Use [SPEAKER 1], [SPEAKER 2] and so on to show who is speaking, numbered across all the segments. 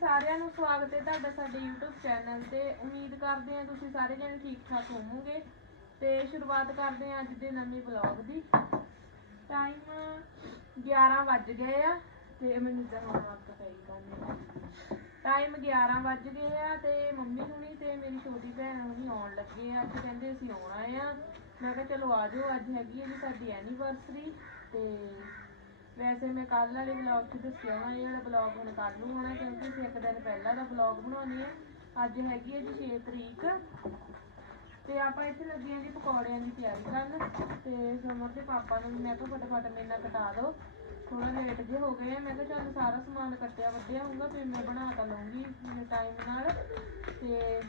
[SPEAKER 1] ਸਾਰਿਆਂ ਨੂੰ ਸਵਾਗਤ ਹੈ ਤੁਹਾਡਾ ਸਾਡੇ YouTube ਚੈਨਲ ਤੇ। ਉਮੀਦ ਕਰਦੇ ਹਾਂ ਤੁਸੀਂ ਸਾਰੇ ਜਣੇ ਠੀਕ ਠਾਕ ਹੋਵੋਗੇ ਤੇ ਸ਼ੁਰੂਆਤ ਕਰਦੇ ਹਾਂ ਅੱਜ ਦੇ ਨਵੇਂ ਵਲੌਗ ਦੀ। ਟਾਈਮ 11 ਵੱਜ ਗਏ ਆ ਤੇ ਮੈਨੂੰ ਤਾਂ ਹੁਣ ਆਪ ਪਈ ਕਰਨੇ ਟਾਈਮ 11 ਵੱਜ ਗਏ ਆ ਤੇ ਮੰਮੀ ਹੁਣੀ ਤੇ ਮੇਰੀ ਛੋਟੀ ਭੈਣ ਹੁਣੀ ਆਉਣ ਲੱਗੇ ਆ। ਅੱਜ ਕਹਿੰਦੇ ਅਸੀਂ ਆਉਣਾ ਆ। ਮੈਂ ਕਿਹਾ ਚਲੋ ਆ ਜਾਓ, ਅੱਜ ਹੈਗੀ ਹੈ ਜੀ ਸਾਡੀ ਐਨੀਵਰਸਰੀ ਤੇ ਵੈਸੇ ਮੈਂ ਕੱਲ ਵਾਲੇ ਵਲੌਗ 'ਚ ਦੱਸਿਆ ਹੋਣਾ ਇਹ ਵਾਲਾ ਵਲੌਗ ਹੁਣ ਕੱਲ ਨੂੰ ਹੋਣਾ ਕਿਉਂਕਿ ਅਸੀਂ ਇੱਕ ਦਿਨ ਪਹਿਲਾਂ ਦਾ ਵਲੌਗ ਬਣਾਉਣੀ ਹੈ ਅੱਜ ਹੈਗੀ ਹੈ ਜੀ 6 ਤਰੀਕ। ਤੇ ਆਪਾਂ ਇੱਥੇ ਲੱਗੇ ਹਾਂ ਜੀ ਪਕੌੜਿਆਂ ਦੀ ਤਿਆਰੀ ਕਰਨ। ਤੇ ਸਮਰ ਦੇ ਪਾਪਾ ਨੂੰ ਮੈਂ ਕਿਹਾ, ਫਟਾਫਟ ਮੇਰੇ ਨਾਲ ਕਟਾ ਦਿਓ ਥੋੜਾ ਲੇਟ ਜੇ ਹੋ ਗਏ ਆ, ਮੈਂ ਕਿਹਾ ਚੱਲ ਸਾਰਾ ਸਮਾਨ ਕੱਟਿਆ ਵੱਢਿਆ ਹੋਊਗਾ, ਫਿਰ ਮੈਂ ਬਣਾ ਤਾਂ ਲਵਾਂਗੀ ਟਾਈਮ ਨਾਲ। ਤੇ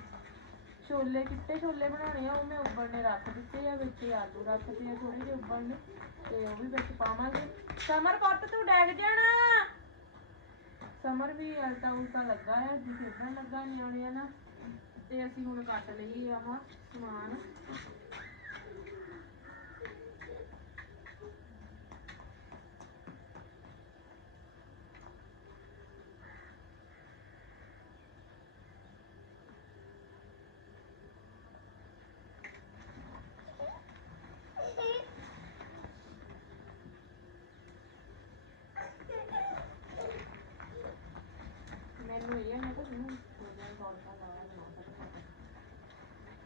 [SPEAKER 1] ਛੋਲੇ, ਚਿੱਟੇ ਛੋਲੇ ਬਣਾਉਣੇ ਆ, ਉਹ ਮੈਂ ਉਬਲਣੇ ਰੱਖ ਦਿੱਤੇ ਆ, ਵਿੱਚ ਹੀ ਆਲੂ ਰੱਖਦੇ ਆ ਥੋੜੇ ਜਿਹੇ ਉਬਲਣੇ ਤੇ ਉਹ ਵੀ ਵਿੱਚ ਪਾਵਾਂਗੇ। ਸਮਰ ਪੁੱਤ, ਤੂੰ ਡੈਗ ਜਾਣਾ। ਸਮਰ ਵੀ ਅਲਟਾ ਉਲਟਾ ਲੱਗਾ ਆ ਜੀ ਖੇਡਣ ਲੱਗਾ ਨਿਆਣਿਆਂ ਨਾਲ। ਤੇ ਅਸੀਂ ਹੁਣ ਕੱਟ ਲਈ ਆਹ ਸਮਾਨ। ਮੈਨੂੰ ਇਹ ਹੈ ਕਿ ਤੁਹਾਨੂੰ ਥੋੜਾ ਤੜਕਾ ਲਾਇਆ ਬਣਾ ਸਕਦਾ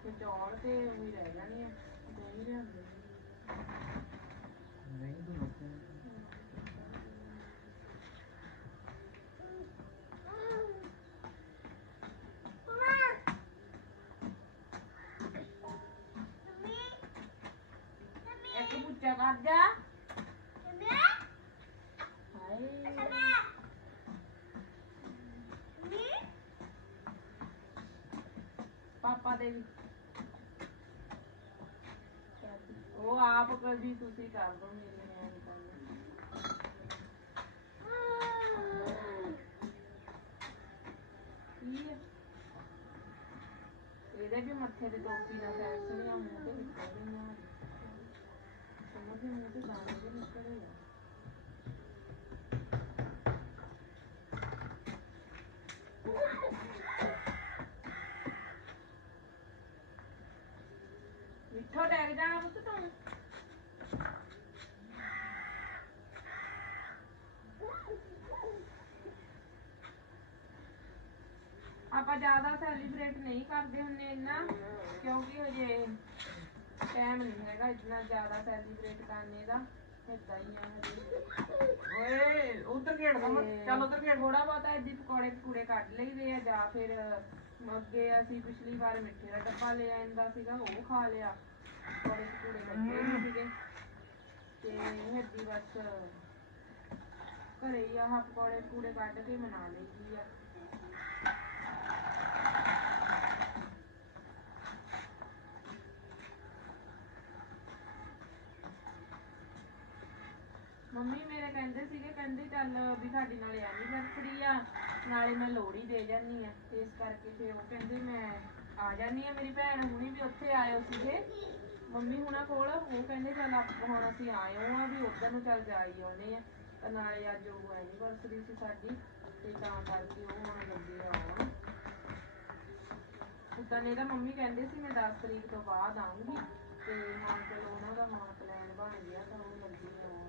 [SPEAKER 1] ਤੇ ਚੌਲ ਤੇ ਵੀ ਰਹਿ ਜਾਣੇ ਆ ਦਹੀਂ ਲਿਆਂਦੇ
[SPEAKER 2] ਨਹੀਂ ਤੂੰ ਨੋਕੇ
[SPEAKER 1] ਇੱਕ ਪੁੱਛਾ ਕਰ ਜਾ ਹਾਏ ਪਾਪਾ ਦੇ ਵੀ। ਉਹ ਆਪ ਕਦੀ ਤੁਸੀਂ ਕਰ ਦੋ ਮੇਰੇ ਮੈਂ ਨਹੀਂ ਕਰਨਾ ਇਹਦੇ ਵੀ ਮੱਥੇ ਤੇ ਟੋਪੀ ਦਾ ਫੈਸ ਨਹੀਂ ਆ ਮੂੰਹ ਤੇ ਨਿਕਲ ਰਹੀਆਂ ਸਮਝ ਨਹੀਂ ਤੇ ਦਾਣੇ ਜਿਹੇ ਨਿਕਲ ਰਹੇ ਆ ਮਿੱਠੋ ਡੈਗ ਜਾਣਾ ਪੁੱਤ ਤੂੰ ਆਪਾਂ ਜ਼ਿਆਦਾ ਸੈਲੀਬ੍ਰੇਟ ਨਹੀਂ ਕਰਦੇ ਹੁੰਨੇ ਇੰਨਾ ਕਿਉਂਕਿ ਹਜੇ ਟਾਈਮ ਨਹੀਂ ਹੈਗਾ ਇਤਨਾ ਜ਼ਿਆਦਾ ਸੈਲੀਬ੍ਰੇਟ ਕਰਨੇ ਦਾ ਏਦਾਂ ਹੀ ਆ ਹਜੇ।
[SPEAKER 2] ਓਏ ਉਧਰ ਖੇਡਦਾ ਮੈਂ ਚੱਲ ਉਧਰ ਖੇਡ।
[SPEAKER 1] ਥੋੜਾ ਬਹੁਤਾ ਇੱਦੀ ਪਕੌੜੇ ਪਕੂੜੇ ਕੱਢ ਲਈਦੇ ਆ ਜਾਂ ਫਿਰ ਅੱਗੇ ਅਸੀਂ ਪਿਛਲੀ ਵਾਰ ਮਿੱਠੇ ਦਾ ਡੱਬਾ ਲੈ ਆਂਦਾ ਸੀਗਾ ਉਹ ਖਾ ਲਿਆ। ਪਕੌੜੇ ਲੱਗੇ ਹੋਏ ਸੀਗੇ। ਤੇ ਹੱਦੀ ਬਸ ਘਰੇ ਹੀ ਆਹ ਪਕੌੜੇ ਪਕੂੜੇ ਕੱਢ ਕੇ ਮਨਾ ਲਈਦੀ ਆ। ਮੰਮੀ ਮੇਰੇ ਕਹਿੰਦੇ ਸੀਗੇ, ਕਹਿੰਦੇ ਚੱਲ ਵੀ ਸਾਡੀ ਨਾਲੇ ਐਨੀਵਰਸਰੀ ਆ, ਨਾਲੇ ਮੈਂ ਲੋਹੜੀ ਦੇ ਜਾਨੀ ਆ। ਤੇ ਇਸ ਕਰਕੇ ਫਿਰ ਉਹ ਕਹਿੰਦੇ ਮੈਂ ਆ ਜਾਨੀ ਆ, ਮੇਰੀ ਭੈਣ ਹੁਣੀ ਵੀ ਉੱਥੇ ਆਇਓ ਸੀਗੇ। ਮੰਮੀ ਹੁਣਾਂ ਕੋਲ, ਉਹ ਕਹਿੰਦੇ ਚੱਲ ਆਪ ਹੁਣ ਅਸੀਂ ਆਏ ਆ ਵੀ ਉੱਧਰ ਨੂੰ ਚੱਲ ਜਾਈ ਆਉਨੇ ਆ। ਤਾਂ ਨਾਲੇ ਅੱਜ ਉਹ ਐਨੀਵਰਸਰੀ ਸੀ ਸਾਡੀ, ਤੇ ਤਾਂ ਕਰਕੇ ਉਹ ਹੁਣ ਲੱਗੇ ਆਉਣ। ਉਦਾਂ ਨੇ ਤਾਂ ਮੰਮੀ ਕਹਿੰਦੇ ਸੀ, ਮੈਂ 10 ਤਰੀਕ ਤੋਂ ਬਾਅਦ ਆਉਂਗੀ ਤੇ ਹੁਣ ਚਲੋ ਉਹਨਾਂ ਦਾ ਹੁਣ ਪਲਾਨ ਬਣ ਗਿਆ, ਤਾਂ ਉਹ ਲੱਗੇ ਆਉਣ।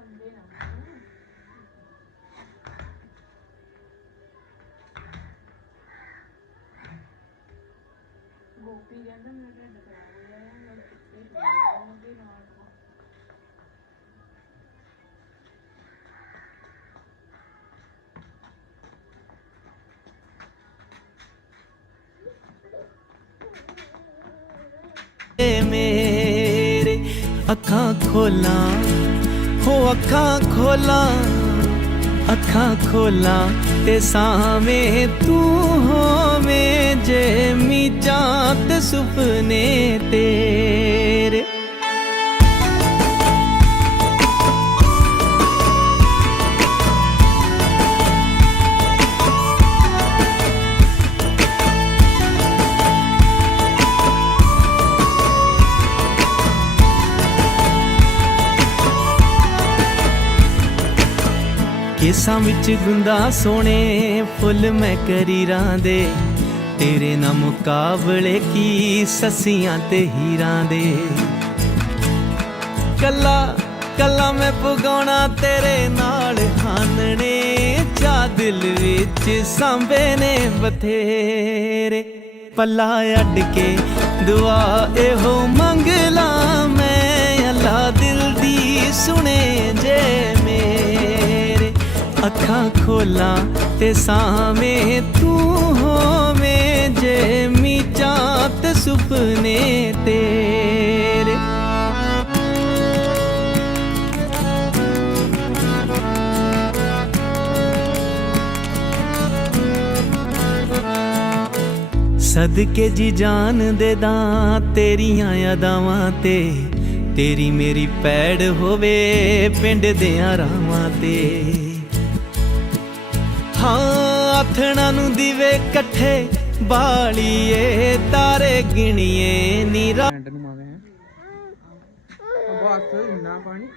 [SPEAKER 1] ਹੁਣ
[SPEAKER 3] ਅੱਖਾਂ ਖੋਲਾਂ, ਹੋ ਅੱਖਾਂ ਖੋਲਾਂ ਅੱਖਾਂ ਖੋਲਾਂ ਤੇ ਸਾਵੇਂ ਤੂੰ ਹੋਵੇਂ ਜੇ ਮੀਚਾਂ ਤੇ ਸੁਪਨੇ ਤੇਰੇ ਕੇਸਾਂ ਵਿੱਚ ਗੁੰਦਾ ਸੋਹਣੇ, ਫੁੱਲ ਮੈਂ ਕਰੀਰਾਂ ਦੇ। ਤੇਰੇ ਨਾਲ ਮੁਕਾਬਲੇ ਕੀ ਸੱਸੀਆਂ ਤੇ ਹੀਰਾਂ ਦੇ। ਕੱਲਾ ਕੱਲਾ ਮੈਂ ਪੁਗਾਉਣਾ ਤੇਰੇ ਨਾਲ ਹਾਨਣੇ ਚਾ ਦਿਲ ਵਿੱਚ ਸਾਂਭੇ ਨੇ ਬਥੇਰੇ। ਪੱਲਾ ਅੱਡ ਕੇ ਦੁਆ ਇਹੋ ਮੰਗ ਲਾ। ਅੱਖਾਂ ਖੋਲਾਂ ਤੇ ਸਾਵੇਂ ਤੂੰ ਹੋਵੇਂ ਜੇ ਮੀਚਾਂ ਤੇ ਸੁਪਨੇ ਤੇਰੇ। ਸਦਕੇ ਜੀ ਜਾਨ ਦੇ ਦਾਂ ਤੇਰੀਆਂ ਯਾਦਾਵਾਂ ਤੇ, ਤੇਰੀ ਮੇਰੀ ਪੈੜ ਹੋਵੇ ਪਿੰਡ ਦੇ ਰਾਵਾਂ ਤੇ। ਹਾਂ ਆਥਣਾ ਨੂੰ ਦੀਵੇ ਇਕੱਠੇ ਬਾਲੀਏ ਤਾਰੇ ਗਿਣੀਏ ਨੀ ਰਾ
[SPEAKER 2] ਪੈਂਟ ਨੂੰ ਮਾਵੇ ਹੈ ਬਸ ਇੰਨਾ ਪਾਣੀ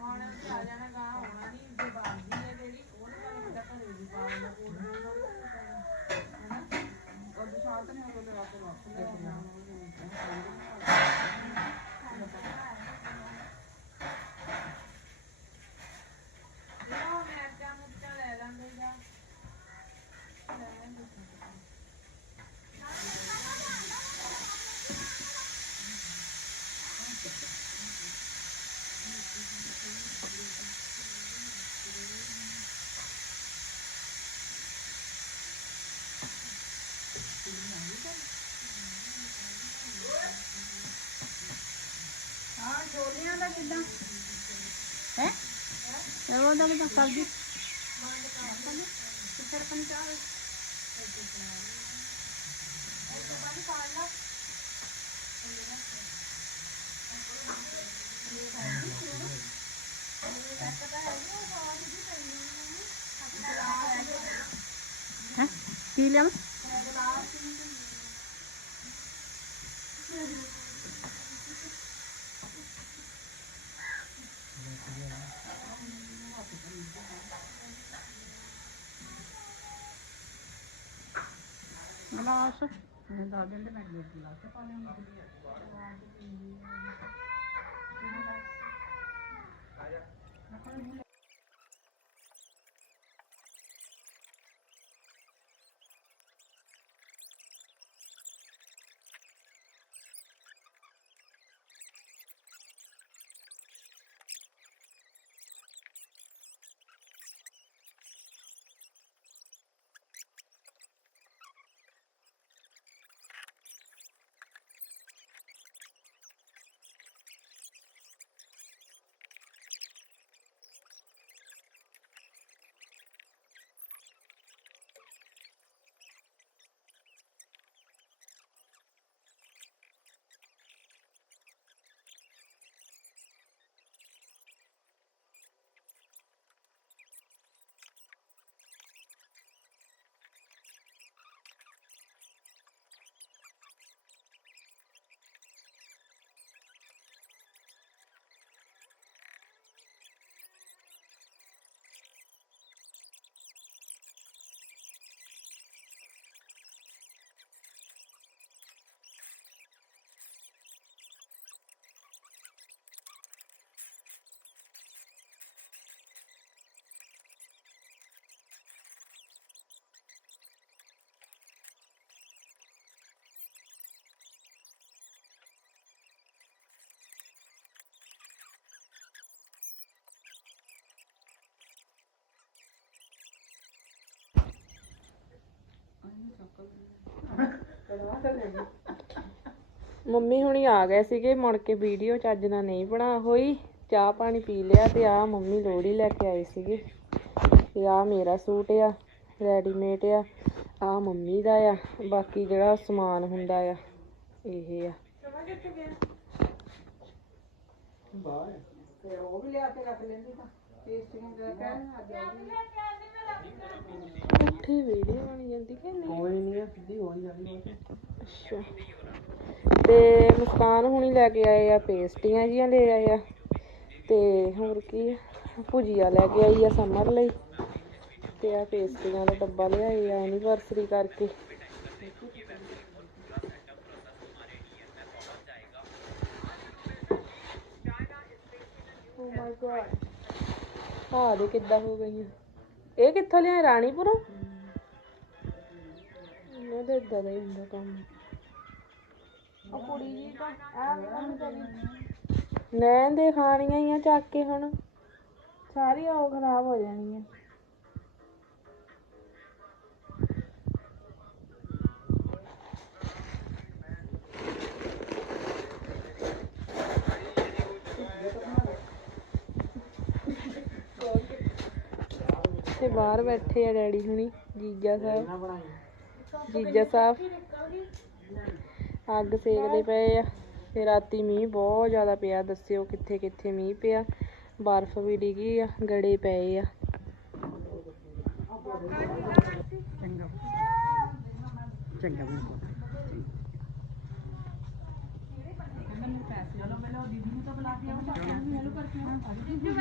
[SPEAKER 1] ਹੁਣ ਆ ਜਾਣਾ ਗਾ ਹੋਣਾ ਨਹੀਂ ਜੇ ਬਾਗੀ ਹੈ ਜਿਹੜੀ ਉਹਨੇ ਵਾਲਾ ਵੱਡਾ ਘਰੇ ਵੀ ਪਾ ਲੈਣਾ ਕੋਲ
[SPEAKER 2] ਉਹ ਸ਼ਾਂਤ ਨਹੀਂ ਹੋ ਗਿਆ ਤੇ ਵਾਪਸ ਲੈ
[SPEAKER 1] ਉਹ ਮਿਰਚਾਂ ਮੁਰਚਾਂ ਲੈ ਲੈਂਦੇ ਜਾ
[SPEAKER 4] ਹਾਂ ਛੋਲਿਆਂ ਦਾ ਕਿਦਾਂ ਹੈ ਉਹ ਦਾ ਕਿਦਾਂ ਸਬਜ਼ੀ ਕਿੱਥੇ ਰੱਖਣੀ ਚਾਹ ਹੈ ਕੀ Malasa. Ah. Ang daganda na naglalasa. Paano yung magbibigyan? Kaya.
[SPEAKER 1] Kaya. Mummy ਹੁਣੀ ਆ ਗਏ ਸੀਗੇ, ਮੁੜ ਕੇ ਵੀਡੀਓ ਚੱਜ ਨਾਲ ਨਹੀਂ ਬਣਾ ਹੋਈ। ਚਾਹ ਪਾਣੀ ਪੀ ਲਿਆ ਤੇ ਆ ਮੰਮੀ ਲੋੜੀ ਲੈ ਕੇ ਆਏ ਸੀਗੇ। ਤੇ ਆ ਮੇਰਾ ਸੂਟ ਆ, ਰੈਡੀਮੇਡ ਆ ਆ ਮੰਮੀ ਦਾ ਆ, ਬਾਕੀ ਜਿਹੜਾ ਸਮਾਨ ਹੁੰਦਾ ਆ, ਇਹ ਆ।
[SPEAKER 2] ਬਾਹਰ
[SPEAKER 4] ਤੇ ਉਹ ਵੀ ਲਿਆ ਕੇ ਰੱਖ ਲੈਂਦੀ ਤਾਂ ਪੇਸਟਿੰਗ ਦਾ ਕਹਿਣ
[SPEAKER 1] ਉੱਥੇ ਵੀਡੀਓ ਬਣੀ ਜਾਂਦੀ ਕਿ ਨਹੀਂ?
[SPEAKER 2] ਕੋਈ ਨਹੀਂ ਆ ਸਿੱਧੀ ਹੋ ਜਾਂਦੀ
[SPEAKER 1] ਅੱਛਾ। ਤੇ ਮੁਸਕਾਨ ਹੁਣੀ ਲੈ ਕੇ ਆਏ ਆ ਪੇਸਟੀਆਂ ਜੀਆਂ ਲੈ ਆਏ ਆ। ਤੇ ਹੋਰ ਕੀ ਆ? ਭੁਜੀਆ ਲੈ ਕੇ ਆਈ ਆ ਸਮਰ ਲਈ। ਤੇ ਆ ਪੇਸਟੀਆਂ ਦਾ ਡੱਬਾ ਲਿਆਏ ਆ ਐਨੀਵਰਸਰੀ ਕਰਕੇ। ਓ ਮਾਈ ਗॉड ਆ ਦੇ ਕਿੱਦਾਂ ਹੋ ਗਈਆਂ। ਇਹ ਕਿੱਥੋਂ ਲਿਆ ਰਾਣੀਪੁਰੋਂ? ਇਹਨਾਂ ਦੇ ਇਦਾਂ ਦਾ ਹੀ ਹੁੰਦਾ ਕੰਮ। ਉਹ ਕੁੜੀ ਜੀ ਤਾਂ ਆ ਕੰਮ ਕਰੀ ਨੈਣ ਦੇ ਖਾਣੀਆਂ ਹੀ ਆ ਚੱਕ ਕੇ ਹੁਣ। ਸਾਰੀ ਉਹ ਖਰਾਬ ਹੋ ਜਾਣੀਆਂ। ਤੇ ਬਾਹਰ ਬੈਠੇ ਆ ਡੈਡੀ ਹੁਣੀ ਜੀਜਾ ਸਾਹਿਬ। ਜੀਜਾ ਸਾਹਿਬ ਅੱਗ ਸੇਕਦੇ ਪਏ ਆ। ਤੇ ਰਾਤੀ ਮੀਂਹ ਬਹੁਤ ਜ਼ਿਆਦਾ ਪਿਆ ਦੱਸਿਓ ਕਿੱਥੇ ਕਿੱਥੇ ਮੀਂਹ ਪਿਆ। ਬਰਫ਼ ਵੀ ਡਿੱਗੀ ਆ ਗੜੇ ਪਏ ਆ।
[SPEAKER 4] ਚੰਗਾ। ਚੰਗਾ ਬਿਲਕੁਲ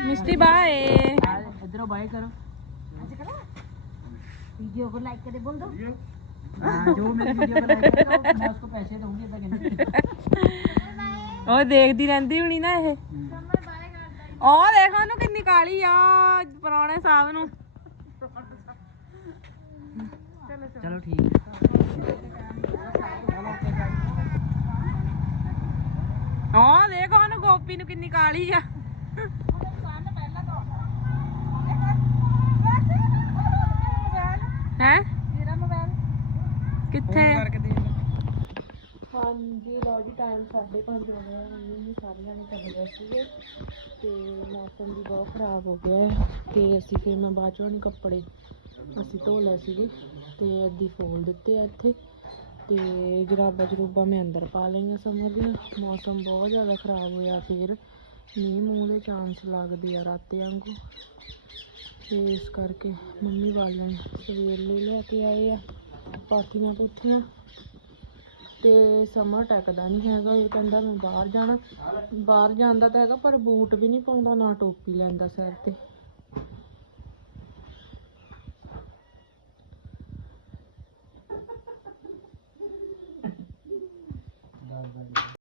[SPEAKER 1] ਮਿਸਟੀ ਬਾਏ।
[SPEAKER 4] ਇਧਰੋਂ ਬਾਏ ਕਰੋ। वीडियो को लाइक करे बोल दो हाँ जो मेरी वीडियो को लाइक करेगा मैं उसको पैसे दूंगी ऐसा कहने
[SPEAKER 1] ਉਹ ਦੇਖਦੀ ਰਹਿੰਦੀ ਹੁਣੀ ਨਾ ਇਹ ਉਹ ਦੇਖੋ ਉਹਨੂੰ ਕਿੰਨੀ ਕਾਲੀ ਆ ਪੁਰਾਣੇ ਸਾਹਿਬ ਨੂੰ
[SPEAKER 4] चलो ठीक
[SPEAKER 1] ਉਹ ਦੇਖੋ ਉਹਨੂੰ ਗੋਪੀ ਨੂੰ ਕਿੰਨੀ ਕਾਲੀ ਆ ਹਾਂਜੀ ਲੋ ਜੀ ਟਾਈਮ 5:30 ਹੋ ਗਿਆ ਮੰਮੀ ਸਾਰੀਆਂ ਨੇ ਕਹਿ ਲਿਆ ਸੀਗੇ। ਤੇ ਮੌਸਮ ਵੀ ਬਹੁਤ ਖਰਾਬ ਹੋ ਗਿਆ ਹੈ। ਤੇ ਅਸੀਂ ਫਿਰ ਮੈਂ ਬਾਅਦ ਚੋਂ ਕੱਪੜੇ ਅਸੀਂ ਧੋ ਲਏ ਸੀਗੇ। ਤੇ ਅੱਧੀ ਫੋਲ ਦਿੱਤੇ ਆ ਇੱਥੇ। ਤੇ ਜਰਾਬਾਂ ਜਰੂਬਾਂ ਮੈਂ ਅੰਦਰ ਪਾ ਲਈਆਂ ਸਮਰ ਦੀਆਂ। ਮੌਸਮ ਬਹੁਤ ਜ਼ਿਆਦਾ ਖਰਾਬ ਹੋਇਆ ਫਿਰ। ਮੀਂਹ ਮੂੰਹ ਦੇ ਚਾਂਸ ਲੱਗਦੇ ਆ ਰਾਤੇ ਵਾਂਗੂ। ਤੇ ਇਸ ਕਰਕੇ ਮੰਮੀ ਵਾਲਿਆਂ ਸਵੇਰ ਲਈ ਲੈ ਕੇ ਆਏ ਆ, ਪਾਥੀਆਂ ਪੁੱਥੀਆਂ। ਤੇ ਸਮਰ ਟੱਕਦਾ ਨਹੀਂ ਹੈਗਾ ਇਹ ਕਹਿੰਦਾ ਮੈਂ ਬਾਹਰ ਜਾਣਾ। ਬਾਹਰ ਜਾਂਦਾ ਤਾਂ ਹੈਗਾ, ਪਰ ਬੂਟ ਵੀ ਨਹੀਂ ਪਾਉਂਦਾ, ਨਾ ਟੋਪੀ ਲੈਂਦਾ ਸਿਰ ਤੇ।